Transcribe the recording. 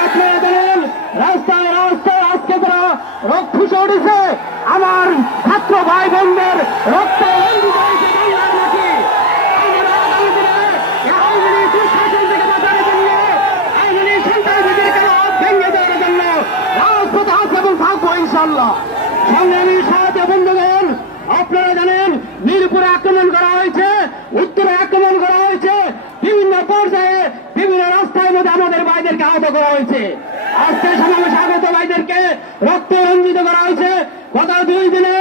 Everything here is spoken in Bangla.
আপনারা জানেন রাস্তায় রাস্তায় আজকে যারা রক্ত উঠেছে আমার ছাত্র ভাই বোনদের রক্ত রঞ্জিত হয়েছে বাংলার মাটি। আমরা আগামী দিনে এই আওয়ামী লীগ শাসন থেকে বাঁচানোর জন্য আওয়ামী লীগ সন্ত্রাসীদেরকে ভেঙে দেওয়ার জন্য রাজপথে আছে এবং থাকবো ইনশাল্লাহ। সংগ্রামী সাথে বন্ধুগণ, আপনারা জানেন মিরপুরে আক্রমণ করা হয়েছে, উত্তরে আক্রমণ করা হয়েছে, বিভিন্ন পর্যায়ে বিভিন্ন রাস্তার মধ্যে আমাদের ভাইদেরকে আহত করা হয়েছে। আজকে সমাবেশে আগত ভাইদেরকে রক্ত রঞ্জিত করা হয়েছে। গত 2 দিনে